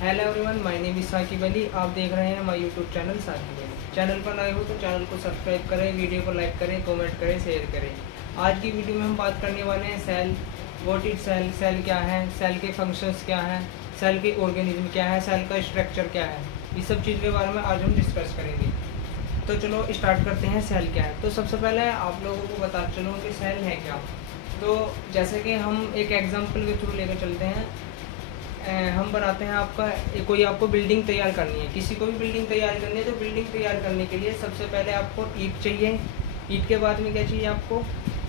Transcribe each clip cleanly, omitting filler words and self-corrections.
Hello everyone, my name is Saqib Ali. आप देख रहे हैं my YouTube channel Saqib Ali. Channel पर नए हो तो चैनल को सब्सक्राइब करें, वीडियो को लाइक करें, कमेंट करें, शेयर करें। आज की वीडियो में हम बात करने वाले हैं cell. What is cell, cell क्या है, सेल के फंक्शंस क्या हैं, सेल के ऑर्गेनिज्म क्या है, सेल का स्ट्रक्चर क्या है, इस सब चीज़ के बारे में आज हम डिस्कस करेंगे। तो चलो स्टार्ट करते हैं। सेल क्या है, तो सबसे पहले आप लोगों को बता चलूँ कि सेल है क्या। तो जैसे कि हम एक एग्जाम्पल के थ्रू लेकर चलते हैं। हम बनाते हैं आपका कोई आपको बिल्डिंग तैयार करनी है, किसी को भी बिल्डिंग तैयार करनी है। तो बिल्डिंग तैयार करने के लिए सबसे पहले आपको ईंट चाहिए। ईंट के बाद में क्या चाहिए आपको,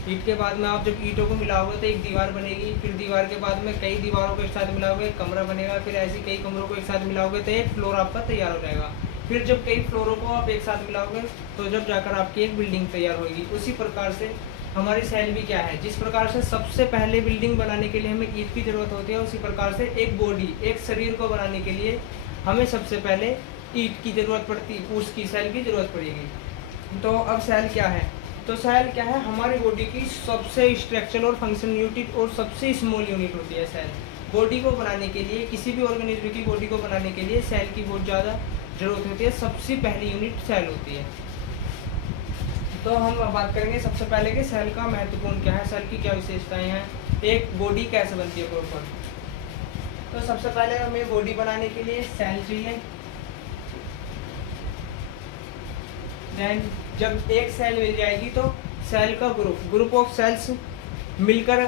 ईंट के बाद में आप जब ईंटों को मिलाओगे तो एक दीवार बनेगी। फिर दीवार के बाद में कई दीवारों को एक साथ मिलाओगे एक कमरा बनेगा। फिर ऐसे कई कमरों को एक साथ मिलाओगे तो एक फ्लोर आपका तैयार हो जाएगा। फिर जब कई फ्लोरों को आप एक साथ मिलाओगे तो जब जाकर आपकी एक बिल्डिंग तैयार होगी। उसी प्रकार से हमारी सेल भी क्या है, जिस प्रकार से सबसे पहले बिल्डिंग बनाने के लिए हमें ईंट की ज़रूरत होती है, उसी प्रकार से एक बॉडी, एक शरीर को बनाने के लिए हमें सबसे पहले ईंट की ज़रूरत पड़ती, उसकी सेल की ज़रूरत पड़ेगी। तो अब सेल क्या है, तो सेल क्या है, हमारी बॉडी की सबसे स्ट्रक्चरल और फंक्शन यूनिट और सबसे स्मॉल यूनिट होती है सेल। बॉडी को बनाने के लिए, किसी भी ऑर्गेनिज्म की बॉडी को बनाने के लिए सेल की बहुत ज़्यादा ज़रूरत होती है। सबसे पहली यूनिट सेल होती है। तो हम बात करेंगे सबसे पहले कि सेल का महत्वपूर्ण क्या है, सेल की क्या विशेषताएं हैं, एक बॉडी कैसे बनती है प्रॉपर। तो सबसे पहले हमें बॉडी बनाने के लिए सेल चाहिए। देन जब एक सेल मिल जाएगी तो सेल का ग्रुप ऑफ सेल्स मिलकर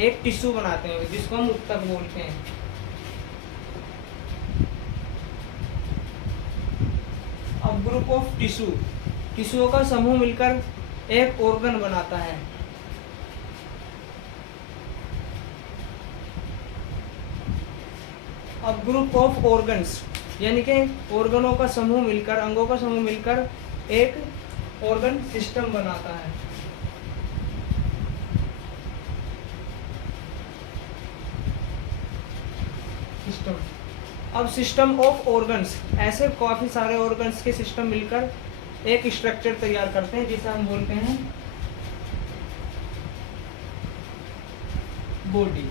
एक टिश्यू बनाते हैं जिसको हम ऊतक बोलते हैं। अब ग्रुप ऑफ टिश्यूओं का समूह मिलकर एक ऑर्गन बनाता है। अब ग्रुप ऑफ ऑर्गन्स यानी कि ऑर्गनों का समूह मिलकर, अंगों का समूह मिलकर एक ऑर्गन सिस्टम बनाता है। सिस्टम, अब सिस्टम ऑफ ऑर्गन्स, ऐसे काफी सारे ऑर्गन्स के सिस्टम मिलकर एक स्ट्रक्चर तैयार करते हैं जिसे हम बोलते हैं बॉडी।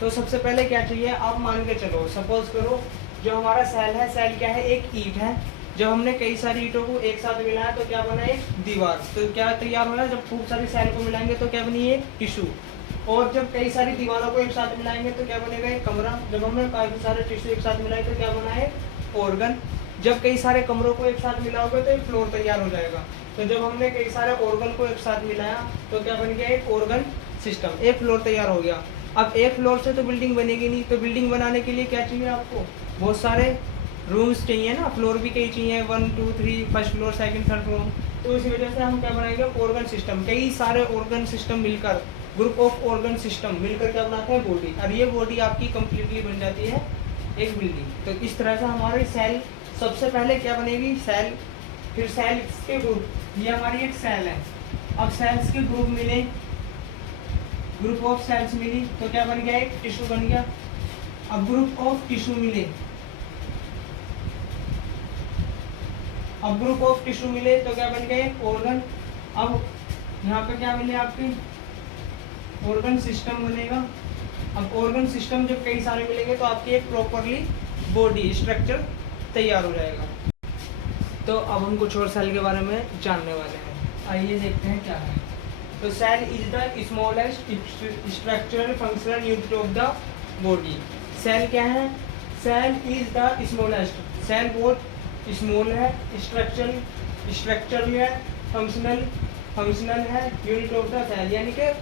तो सबसे पहले क्या चाहिए, आप मान के चलो, सपोज करो जो हमारा सेल है, सेल क्या है, एक ईंट है। जब हमने कई सारी ईंटों को एक साथ मिलाया तो क्या बना, एक दीवार। तो क्या तैयार हो रहा है, जब खूब सारी सेल को मिलाएंगे तो क्या बनी, एक टिश्यू। और जब कई सारी दीवारों को एक साथ मिलाएंगे तो क्या बनेगा, एक कमरा। जब हमने काफी सारे टिश्यू एक साथ मिलाए तो क्या बना है, ऑर्गन। जब कई सारे कमरों को एक साथ मिलाओगे तो एक फ्लोर तैयार हो जाएगा। तो जब हमने कई सारे ऑर्गन को एक साथ मिलाया तो क्या बन गया, एक ऑर्गन सिस्टम, एक फ्लोर तैयार हो गया। अब एक फ्लोर से तो बिल्डिंग बनेगी नहीं, तो बिल्डिंग बनाने के लिए क्या चाहिए आपको, बहुत सारे रूम्स चाहिए ना, फ्लोर भी कई चाहिए, 1 2 3, first floor, second, third floor. तो इसी वजह से हम क्या बनाएंगे, ऑर्गन सिस्टम। कई सारे ऑर्गन सिस्टम मिलकर, ग्रुप ऑफ ऑर्गन सिस्टम मिलकर क्या बनाते हैं, बॉडी। और ये बॉडी आपकी कंप्लीटली बन जाती है एक बिल्डिंग। तो इस तरह से हमारी सेल सबसे पहले क्या बनेगी, सेल। फिर सेल के ग्रुप, ये हमारी एक सेल है। अब सेल्स के ग्रुप मिले, ग्रुप ऑफ सेल्स मिली तो क्या बन गया, एक टिश्यू बन गया। अब ग्रुप ऑफ टिश्यू मिले, अब ग्रुप ऑफ टिश्यू मिले तो क्या बन गया, एक ऑर्गन। अब यहाँ पे क्या मिले, आपके ऑर्गन सिस्टम बनेगा। अब ऑर्गन सिस्टम जब कई सारे मिलेंगे तो आपकी एक प्रॉपरली बॉडी स्ट्रक्चर तैयार हो जाएगा। तो अब हम कुछ और सेल के बारे में जानने वाले हैं, आइए देखते हैं क्या है। तो cell is the smallest structural functional unit of the body. Cell क्या है, cell is the smallest, cell बहुत स्मॉल है, स्ट्रक्चरल है, फंक्शनल है, यूनिट ऑफ द सेल। यानी कि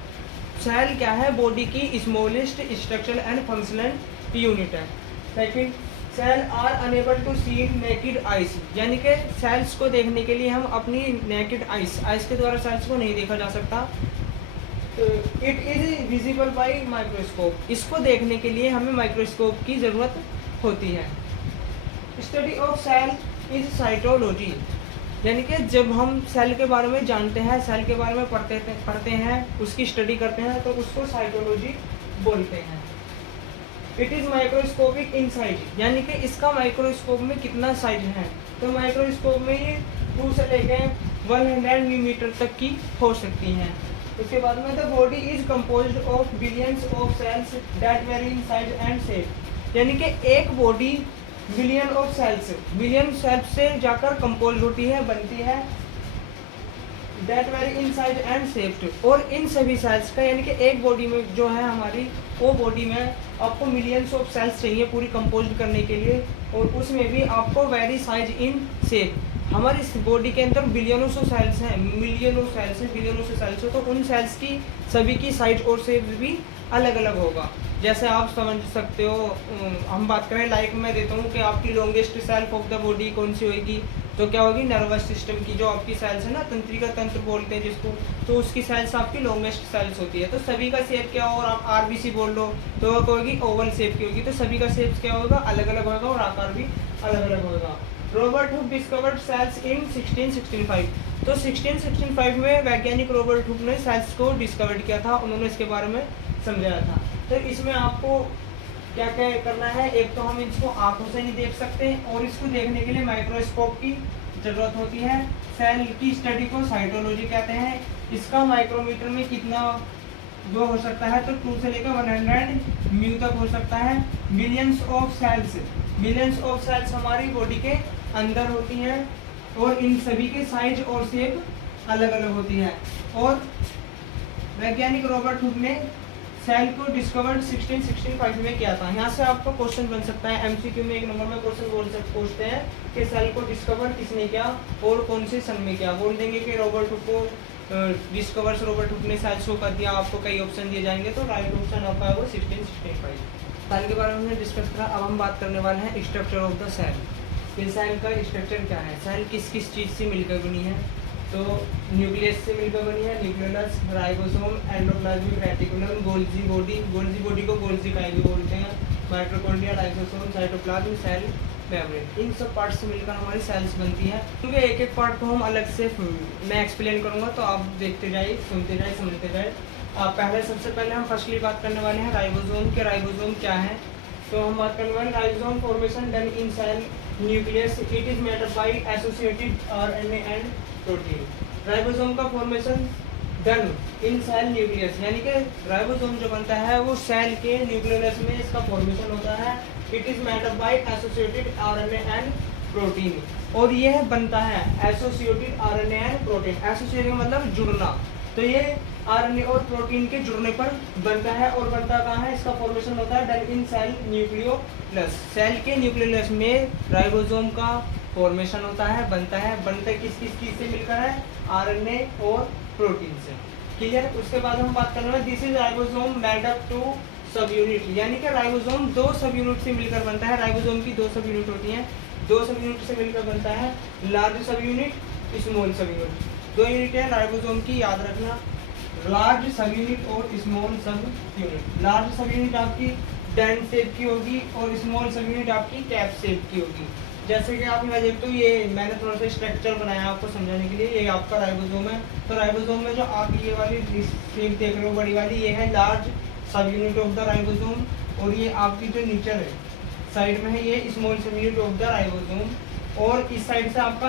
सेल क्या है, बॉडी की smallest structural and functional unit है। Second, cell are unable to see naked eyes, यानी कि सेल्स को देखने के लिए हम अपनी नेकेड आइज के द्वारा सेल्स को नहीं देखा जा सकता। It is visible by microscope, इसको देखने के लिए हमें माइक्रोस्कोप की ज़रूरत होती है। Study of cell is cytology, यानी कि जब हम सेल के बारे में जानते हैं, सेल के बारे में पढ़ते हैं, उसकी स्टडी करते हैं तो उसको साइटोलॉजी बोलते हैं। It is microscopic in size, यानी कि इसका माइक्रोस्कोप में कितना साइज है। तो माइक्रोस्कोप में ये 2 से लेकर 100 मिलीमीटर तक की हो सकती हैं। उसके बाद में the body is composed of billions of cells that vary in size and shape, यानी कि एक बॉडी बिलियन सेल्स से जाकर कंपोज होती है, बनती है। That vary in size and shaped, और इन सभी सेल्स का यानी कि एक बॉडी में जो है हमारी, वो बॉडी में आपको मिलियंस ऑफ सेल्स चाहिए पूरी कंपोज करने के लिए, और उसमें भी आपको वेरी साइज इन शेप। हमारी इस बॉडी के अंदर बिलियनों से सेल्स हैं, बिलियनों से सेल्स हैं, तो उन सेल्स की सभी की साइज और शेप भी अलग अलग होगा। जैसे आप समझ सकते हो, हम बात करें लाइक मैं देता हूँ कि आपकी longest cell of the body कौन सी होगी, तो क्या होगी, नर्वस सिस्टम की जो आपकी सेल्स है ना, तंत्रिका तंत्र बोलते हैं जिसको, तो उसकी सेल्स आपकी लॉन्गेस्ट सेल्स होती है। तो सभी का शेप क्या होगा, और आप आरबीसी बोल लो तो वो होगी ओवल शेप की होगी। तो सभी का शेप क्या होगा, अलग अलग होगा, और आकार भी अलग अलग होगा। रॉबर्ट हुक डिस्कवर्ड सेल्स इन 1665, तो 1665 में वैज्ञानिक रॉबर्ट हुक ने सेल्स को डिस्कवर किया था, उन्होंने इसके बारे में समझाया था। तो इसमें आपको क्या क्या करना है, एक तो हम इसको आंखों से नहीं देख सकते, और इसको देखने के लिए माइक्रोस्कोप की जरूरत होती है। सेल की स्टडी को साइटोलॉजी कहते हैं। इसका माइक्रोमीटर में कितना वो हो सकता है, तो 2 से लेकर 100 म्यू तक हो सकता है। बिलियंस ऑफ सेल्स हमारी बॉडी के अंदर होती हैं, और इन सभी के साइज और शेप अलग अलग होती है। और वैज्ञानिक रॉबर्ट हुक ने सेल को डिस्कवर्ड 1665 में किया था। यहाँ से आपको क्वेश्चन बन सकता है, एमसीक्यू में 1 नंबर में क्वेश्चन पूछते हैं कि सेल को डिस्कवर किसने किया और कौन से सन में किया। बोल देंगे कि रॉबर्ट हुक को रॉबर्ट हुक ने सेल्स को कर दिया, आपको कई ऑप्शन दिए जाएंगे, तो राइट ऑप्शन आपका है वो 1665। सेल के बारे में हमने डिस्कस करा। अब हम बात करने वाले हैं स्ट्रक्चर ऑफ द सेल, कि सेल का स्ट्रक्चर क्या है, सेल किस किस चीज़ से मिलकर बनी है। तो न्यूक्लियस से मिलकर बनी है, nucleus, ribosome, endoplasmic reticulum, Golgi body को गोल्जी काई भी बोलते हैं, mitochondria, lysosome, cytoplasm, cell membrane, इन सब पार्ट से मिलकर हमारी सेल्स बनती है। क्योंकि एक एक पार्ट को हम अलग से मैं एक्सप्लेन करूँगा, तो आप देखते जाइए, सुनते जाइए, समझते जाइए। सबसे पहले हम फर्स्टली बात करने वाले हैं राइबोसोम के। राइबोसोम क्या है, तो हम बात करने वाले ribosome formation done in cell nucleus, it is made up by associated RNA and protein. Ribosome का formation done in cell nucleus, यानी कि राइबोसोम जो बनता है वो सेल के न्यूक्लियस में इसका फॉर्मेशन होता है। It is made up by associated RNA and protein, और यह बनता है associated RNA and protein. Associated मतलब जुड़ना, तो ये आरएनए और प्रोटीन के जुड़ने पर बनता है। और बनता कहाँ है, इसका फॉर्मेशन होता है done in cell nucleolus, cell के न्यूक्लियोलस में राइबोसोम का फॉर्मेशन होता है, बनता किस किस चीज से मिलकर है, आरएनए और प्रोटीन से। क्लियर। उसके बाद हम बात करने वाले, this is ribosome made up to subunit, यानी कि राइबोसोम 2 सब यूनिट से मिलकर बनता है। राइबोसोम की 2 सब यूनिट होती हैं, 2 सब यूनिट से मिलकर बनता है, लार्ज सब यूनिट, स्मॉल सब यूनिट। 2 यूनिट है राइबोसोम की, याद रखना, लार्ज सब यूनिट और स्मॉल सब यूनिट। लार्ज सब यूनिट आपकी डैन शेप की होगी, और स्मॉल सब यूनिट आपकी कैप शेप की होगी। जैसे कि आप यहाँ देखते हो, ये मैंने थोड़ा सा स्ट्रक्चर बनाया आपको समझाने के लिए। ये आपका राइबोसोम है, तो राइबोसोम में जो आप ये वाली शेप देख रहे हो बड़ी वाली, ये है लार्ज सब यूनिट ऑफ द राइबोसोम, और ये आपकी जो नीचे है साइड में है, ये स्मॉल सब यूनिट ऑफ द राइबोसोम। और इस साइड से आपका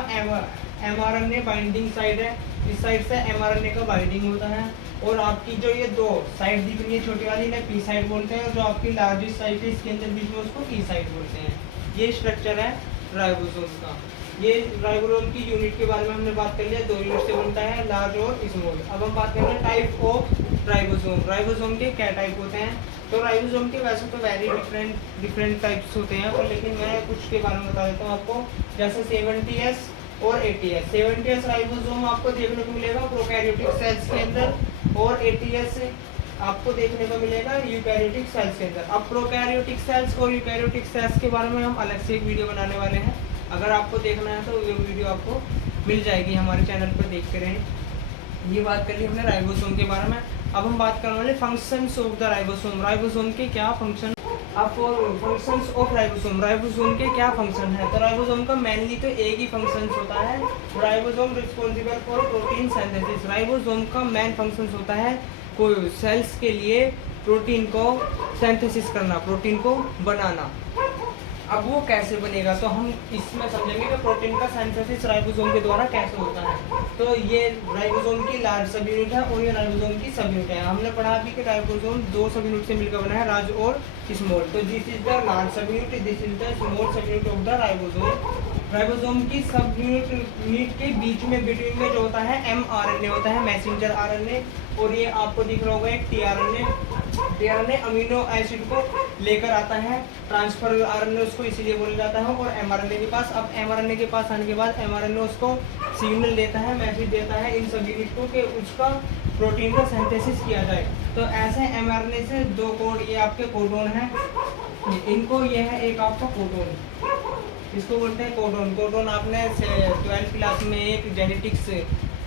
एमआरएनए बाइंडिंग साइड है, इस साइड से एमआरएनए का बाइंडिंग होता है। और आपकी जो ये 2 साइड दिख रही है छोटी वाली, इन्हें पी साइड बोलते हैं, और जो आपकी लार्जेस्ट साइड है इसके अंदर बीच में, उसको ई साइड बोलते हैं। ये स्ट्रक्चर है राइबोसोम का। ये राइबोसोम की यूनिट के बारे में हमने बात कर लिया, 2 यूनिट से बनता है, लार्ज और स्मॉल। अब हम बात करेंगे टाइप ऑफ राइबोसोम। राइबोसोम के क्या टाइप होते हैं, तो राइबोसोम के वैसे तो वेरी डिफरेंट टाइप्स होते हैं, पर लेकिन मैं कुछ के बारे में बता देता हूँ आपको। जैसे 70S और 80S। 70S राइबोसोम आपको देखने को मिलेगा प्रोकैरियोटिक सेल्स के अंदर, और 80S आपको देखने को मिलेगा यूकैरियोटिक सेल्स के अंदर। अब प्रोकैरियोटिक सेल्स और यूकैरियोटिक सेल्स के बारे में हम अलग से एक वीडियो बनाने वाले हैं, अगर आपको देखना है तो ये वीडियो आपको मिल जाएगी हमारे चैनल पर, देखते रहें। ये बात कर ली हमने राइबोसोम के बारे में। अब हम बात करने वाले functions of the ribosome. Ribosome के क्या फंक्शन, अब फंक्शंस ऑफ राइबोसोम, राइबोसोम के क्या फंक्शन है। तो राइबोसोम का मेनली तो एक ही फंक्शन होता है, ribosome responsible for protein synthesis. Ribosome का मेन फंक्शन होता है कोई सेल्स के लिए प्रोटीन को सिंथेसिस करना, प्रोटीन को बनाना। अब वो कैसे बनेगा तो हम इसमें समझेंगे कि प्रोटीन का सिंथेसिस राइबोसोम के द्वारा कैसे होता है। तो ये राइबोसोम की लार्ज सब यूनिट है और ये राइबोसोम की सब यूनिट है। हमने पढ़ा अभी कि राइबोसोम दो सब यूनिट से मिलकर बना है, लार्ज और स्मॉल। तो दिस इज द लार्ज सब unit, this is the small सब unit of the ribosome. Ribosome की सब यूनिट के बीच में बिटवीन में जो होता है mRNA होता है, मैसेंजर आरएनए। और ये आपको दिख रहा होगा एक टीआरएनए अमीनो एसिड को लेकर आता है, ट्रांसफर आरएनए उसको इसीलिए बोला जाता है। और एमआरएनए के पास, अब एमआरएनए के पास आने के बाद एमआरएनए उसको सिग्नल देता है, मैसेज देता है इन सब यूनिट को कि उसका प्रोटीन का सिंथेसिस किया जाए। तो ऐसे एमआरएनए से दो कोड, ये आपके कोडोन है, इनको ये है एक आपका कोडोन, इसको बोलते हैं कोडोन। कोडोन आपने 12th क्लास में एक जेनेटिक्स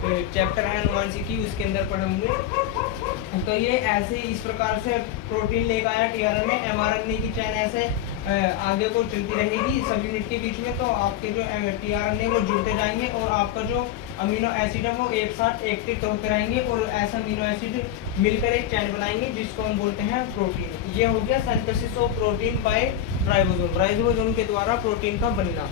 चैप्टर है अनुवांशिकी, उसके अंदर पढ़े होंगे। तो ये ऐसे इस प्रकार से प्रोटीन लेकर आया टीआरएनए, एमआरएनए की चैन ऐसे आगे को चलती रहेगी सब यूनिट के बीच में। तो आपके जो टीआरएनए वो जुड़ते जाएंगे और आपका जो अमीनो एसिड है वो एक साथ एकत्रित होते रहेंगे और ऐसा अमीनो एसिड मिलकर एक चैन बनाएंगे जिसको हम बोलते हैं प्रोटीन। ये हो गया synthesis of protein bye ribosome, ribosome के द्वारा प्रोटीन का बनना।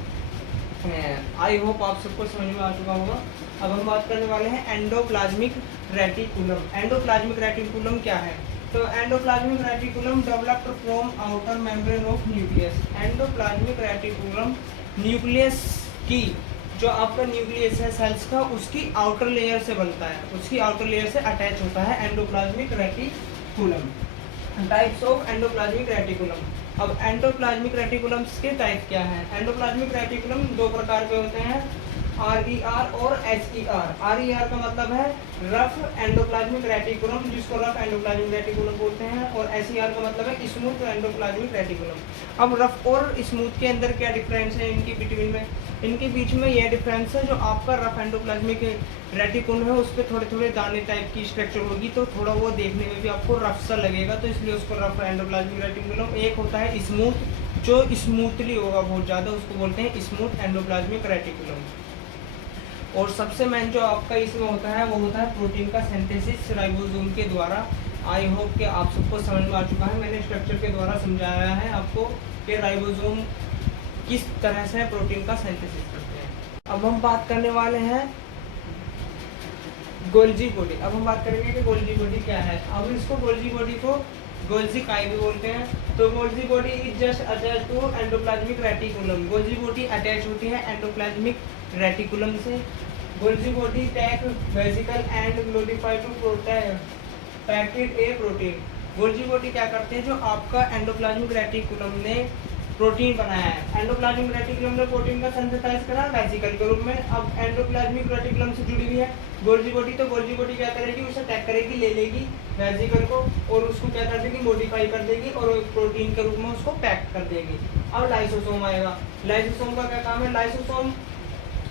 आई होप आप सबको समझ में आ चुका होगा। अब हम बात करने वाले हैं एंडोप्लाज्मिक रेटिकुलम। एंडोप्लाज्मिक रेटिकुलम क्या है? तो endoplasmic reticulum developed from outer membrane of nucleus. Endoplasmic reticulum nucleus की, जो आपका न्यूक्लियस है सेल्स का, उसकी आउटर लेयर से बनता है, उसकी आउटर लेयर से अटैच होता है endoplasmic reticulum. Types of endoplasmic reticulum. अब एंडोप्लाज्मिक रेटिकुलम्स के टाइप क्या है? एंडोप्लाज्मिक रेटिकुलम दो प्रकार के होते हैं, RER और HER। RER का मतलब है रफ एंडोप्लाज्मिक रेटिकुलम, जिसको रफ एंडोप्लाज्मिक रेटिकुलम बोलते हैं, और HER का मतलब है स्मूथ एंडोप्लाज्मिक रेटिकुलम। अब रफ और स्मूथ के अंदर क्या डिफरेंस है इनके बिटवीन में? इनके बीच में यह डिफरेंस है, जो आपका रफ एंडोप्लाज्मिक रेटिकुलम है उस पर थोड़े थोड़े दाने टाइप की स्ट्रक्चर होगी, तो थोड़ा वो देखने में भी आपको रफ सा लगेगा, तो इसलिए उसको रफ एंडोप्लाज्मिक रेटिकुलम। एक होता है स्मूथ, जो स्मूथली होगा बहुत ज़्यादा, उसको बोलते हैं स्मूथ एंडोप्लाज्मिक रेटिकुलम। और सबसे मेन जो आपका इसमें होता है वो होता है प्रोटीन का सिंथेसिस राइबोसोम के द्वारा। आई होप कि आप सबको समझ में आ चुका है, मैंने स्ट्रक्चर के द्वारा समझाया है आपको कि राइबोसोम किस तरह से प्रोटीन का सिंथेसिस करते हैं। अब हम बात करने वाले हैं गोल्जी बॉडी। अब हम बात करेंगे कि गोल्जी बॉडी क्या है। अब इसको गोल्जी बॉडी को गोल्जी काई भी बोलते हैं। तो Golgi body is just attach to endoplasmic reticulum. Golgi body attach होती है एंडोप्लाज्मिक रेटिकुलम से। Golgi body take vesicle and glorify to packet a protein. Golgi body क्या करते हैं, जो आपका एंडोप्लाज्मिक रेटिकुलम ने प्रोटीन बनाया है, एंडोप्लाज्मिक रेटिकुलम ने प्रोटीन का सिंथेसाइज करा वेसिकल के रूप में। अब एंडोप्लाज्मिक रेटिकुलम से जुड़ी हुई है गोल्जी बॉडी, तो गोल्जी बॉडी क्या करेगी, उसे टैग करेगी, ले लेगी वेसिकल को और उसको क्या कर देगी, मॉडिफाई कर देगी और प्रोटीन के रूप में उसको पैक कर देगी। अब लाइसोसोम आएगा। लाइसोसोम का क्या काम है? लाइसोसोम,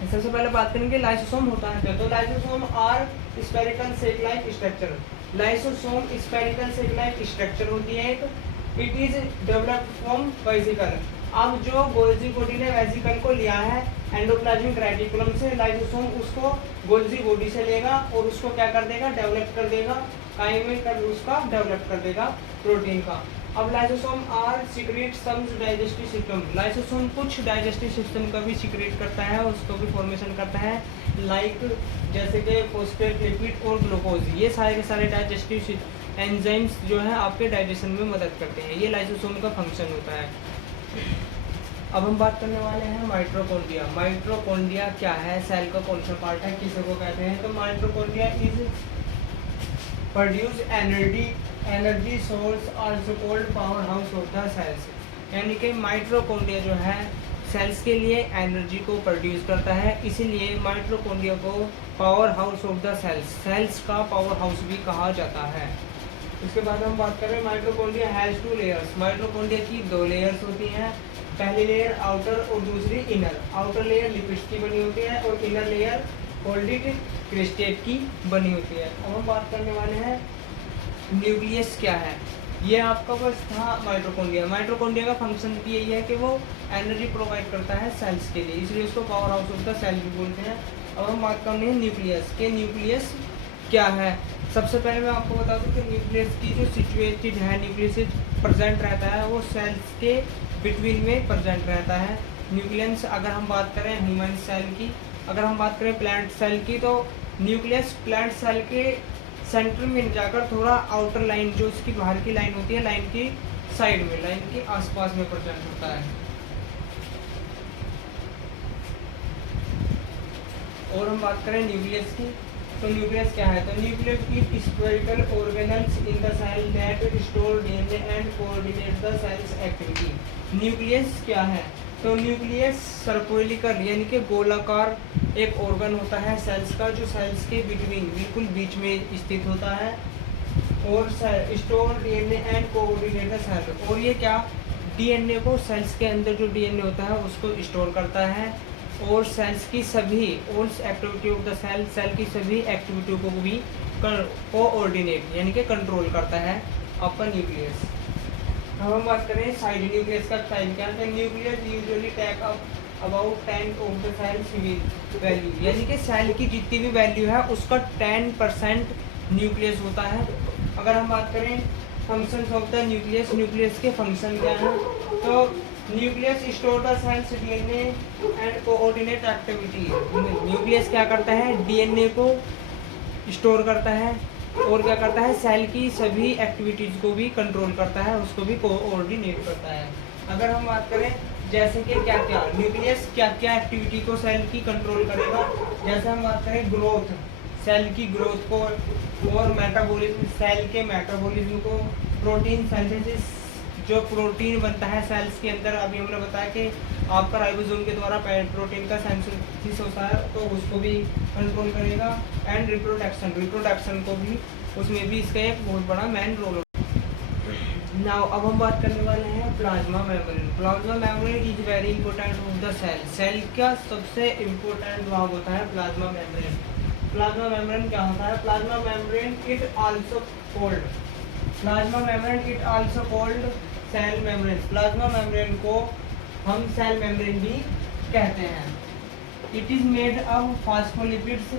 सबसे पहले बात करेंगे लाइसोसोम होता है क्या। तो lysosome are spherical sac like structure. Lysosome spherical sac like structure होती है एक। It is developed from vesicle. अब जो गोल्जी बॉडी ने वेसिकल को लिया है एंडोप्लाज्मिक रेटिकुलम से, लाइसोसोम उसको गोल्जी बॉडी से लेगा और उसको क्या कर देगा, डेवलप कर देगा, काइमेट कर उसका डेवलप कर देगा प्रोटीन का। अब lysosome are secrete some digestive system. Lysosome कुछ डाइजेस्टिव सिस्टम का भी सीक्रेट करता है, उसको भी फॉर्मेशन करता है, लाइक जैसे कि फॉस्फेट लिपिड और ग्लूकोज। ये सारे के सारे डाइजेस्टिव एंजाइम्स जो है आपके डाइजेशन में मदद करते हैं। ये लाइसोसोम का फंक्शन होता है। अब हम बात करने वाले हैं माइटोकॉन्ड्रिया। माइटोकॉन्ड्रिया क्या है, सेल का कौन सा पार्ट है, किसे को कहते हैं? तो mitochondria is produce energy source also called power house of the cells. यानी कि माइटोकॉन्ड्रिया जो है सेल्स के लिए एनर्जी को प्रोड्यूस करता है, इसीलिए माइटोकॉन्ड्रिया को power house of the cells, cells का पावर हाउस भी कहा जाता है। इसके बाद हम बात करें mitochondria has two layers. Mitochondria की दो लेयर्स होती हैं, पहली लेयर आउटर और दूसरी इनर। आउटर लेयर लिपिड्स की बनी होती है और इनर लेयर फोल्डेड क्रिस्टेट की बनी होती है। अब हम बात करने वाले हैं न्यूक्लियस क्या है। ये आपका बस था माइटोकॉन्ड्रिया। माइटोकॉन्ड्रिया का फंक्शन भी यही है कि वो एनर्जी प्रोवाइड करता है सेल्स के लिए, इसलिए उसको power house of the cell भी बोलते हैं। अब हम बात करने हैं न्यूक्लियस के। न्यूक्लियस क्या है? सबसे पहले मैं आपको बता दूं कि न्यूक्लियस की जो सिचुएटेड है, न्यूक्लियस प्रेजेंट रहता है वो सेल्स के बिटवीन में प्रेजेंट रहता है। न्यूक्लियस अगर हम बात करें ह्यूमन सेल की, अगर हम बात करें प्लांट सेल की, तो न्यूक्लियस प्लांट सेल के सेंटर में जाकर थोड़ा आउटर लाइन जो उसकी बाहर की लाइन होती है, लाइन की साइड में, लाइन के आसपास में प्रेजेंट होता है। और हम बात करें न्यूक्लियस की, तो न्यूक्लियस क्या है? तो nucleus is spherical organelles in the cell that store DNA and coordinate the cells activity. Nucleus क्या है? तो न्यूक्लियस सर्कुलर यानी कि गोलाकार एक ऑर्गन होता है सेल्स का, जो सेल्स के बिटवीन बिल्कुल बीच में स्थित होता है, और store DNA and coordinate the cell. और ये क्या, डीएनए को, सेल्स के अंदर जो डीएनए होता है उसको स्टोर करता है, और सेल्स की सभी all activity of the cell, cell की सभी एक्टिविटी को भी कोऑर्डिनेट यानी कि कंट्रोल करता है आपका न्यूक्लियस। अब हम बात करें साइड न्यूक्लियस का साइड क्या है? Nucleus usually take up about 10 of the cells value, यानी कि सेल की जितनी भी वैल्यू है उसका 10% न्यूक्लियस होता है। अगर हम बात करें functions of the nucleus, nucleus के फंक्शन क्या हैं? तो nucleus store the cells DNA and coordinate activity. Nucleus क्या करता है? डीएनए को स्टोर करता है, और क्या करता है? सेल की सभी एक्टिविटीज़ को भी कंट्रोल करता है, उसको भी कोऑर्डिनेट करता है। अगर हम बात करें जैसे कि क्या क्या न्यूक्लियस क्या क्या एक्टिविटी को सेल की कंट्रोल करेगा, जैसे हम बात करें ग्रोथ, सेल की ग्रोथ को, और मेटाबॉलिज्म, सेल के मेटाबॉलिज्म को, प्रोटीन सिंथेसिस, जो प्रोटीन बनता है सेल्स के अंदर, अभी हमने बताया कि आपका राइबोसोम के द्वारा प्रोटीन का सिंथेसिस होता है, तो उसको भी कंट्रोल करेगा। एंड रिप्रोडक्शन, रिप्रोडक्शन को भी, उसमें भी इसका एक बहुत बड़ा मेन रोल होता है। नाउ अब हम बात करने वाले हैं plasma membrane. Plasma membrane is very important of the cell. Cell का सबसे इम्पोर्टेंट भाग होता है प्लाज्मा मेम्ब्रेन। प्लाज्मा मेम्ब्रेन क्या होता है? Plasma membrane it also called, plasma membrane it also called cell membrane. Plasma membrane को हम सेल मेम्ब्रेन भी कहते हैं। It is made of phospholipids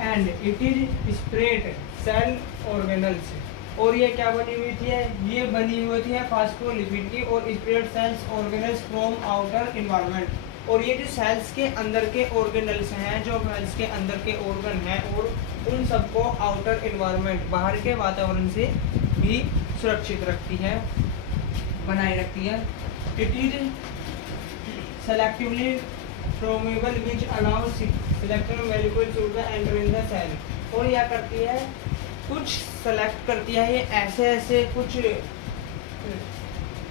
and it is spread cell organelles. और ये क्या बनी हुई थी? ये बनी हुई थी फास्फोलिपिड की और spread cells organelles from outer environment. और ये जो सेल्स के अंदर के ऑर्गेनल्स हैं, जो सेल्स के अंदर के ऑर्गन हैं, और उन सबको आउटर इन्वायरमेंट, बाहर के वातावरण से भी सुरक्षित रखती है, बनाए रखती है। It is selectively permeable which allows selected molecules to enter in the cell. और यह करती है, कुछ सेलेक्ट करती है, ये ऐसे ऐसे कुछ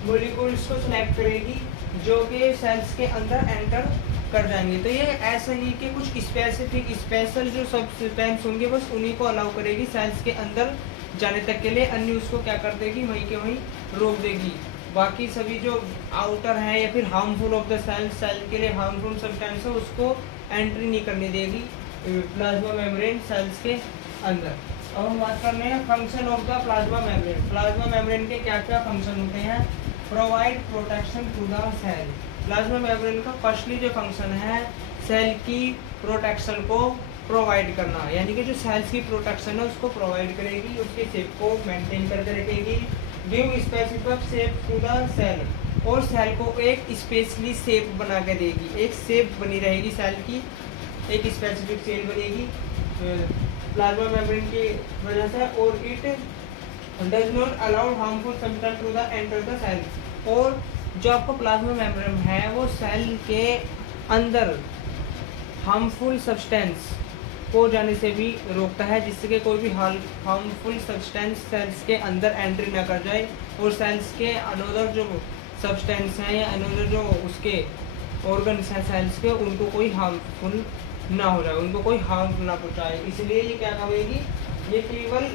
मॉलिक्यूल्स को सिलेक्ट करेगी जो कि सेल्स के अंदर एंटर कर जाएंगे। तो ये ऐसा ही कि कुछ स्पेसिफिक स्पेशल जो सब्सटेंस होंगे बस उन्हीं को अलाउ करेगी सेल्स के अंदर जाने तक के लिए, अन्य उसको क्या कर देगी? वहीं के वहीं रोक देगी। बाकी सभी जो आउटर हैं या फिर harmful of the cell, cell के लिए हार्मफुल सब्सटेंस है, उसको एंट्री नहीं करने देगी प्लाज्मा मेम्ब्रेन सेल्स के अंदर। अब हम बात कर रहे हैं function of the plasma membrane. Plasma membrane के क्या क्या फंक्शन होते हैं? Provide protection to the cell. Plasma membrane का फर्स्टली जो फंक्शन है सेल की प्रोटेक्शन को प्रोवाइड करना, यानी कि जो सेल्स की प्रोटेक्शन है उसको प्रोवाइड करेगी, उसके शेप को मेंटेन करके रखेगी। Give specific shape to the cell, और सेल को एक स्पेशली शेप बना के देगी, एक शेप बनी रहेगी सेल की, एक स्पेसिफिक सेल बनेगी प्लाज्मा मेम्ब्रेन की वजह से। और it does not allow harmful substance to the enter the cell. और जो आपका प्लाज्मा मेम्ब्रेन है वो सेल के अंदर हार्मफुल सब्सटेंस को जाने से भी रोकता है, जिससे कि कोई भी हार्मफुल सब्सटेंस सेल्स के अंदर एंट्री ना कर जाए, और सेल्स के अनोदर जो सब्सटेंस हैं या अनोदर जो उसके ऑर्गन्स हैं सेल्स के, उनको कोई हार्मफुल ना हो जाए, उनको कोई हार्म ना पहुँचाए। इसलिए ये क्या करेगी? ये केवल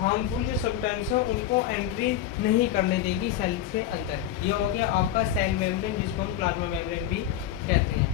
हार्मफुल जो सब्सटेंस है उनको एंट्री नहीं करने देगी सेल के अंदर। ये हो गया आपका सेल मेम्ब्रेन, जिसको हम प्लाज्मा मेम्ब्रेन भी कहते हैं।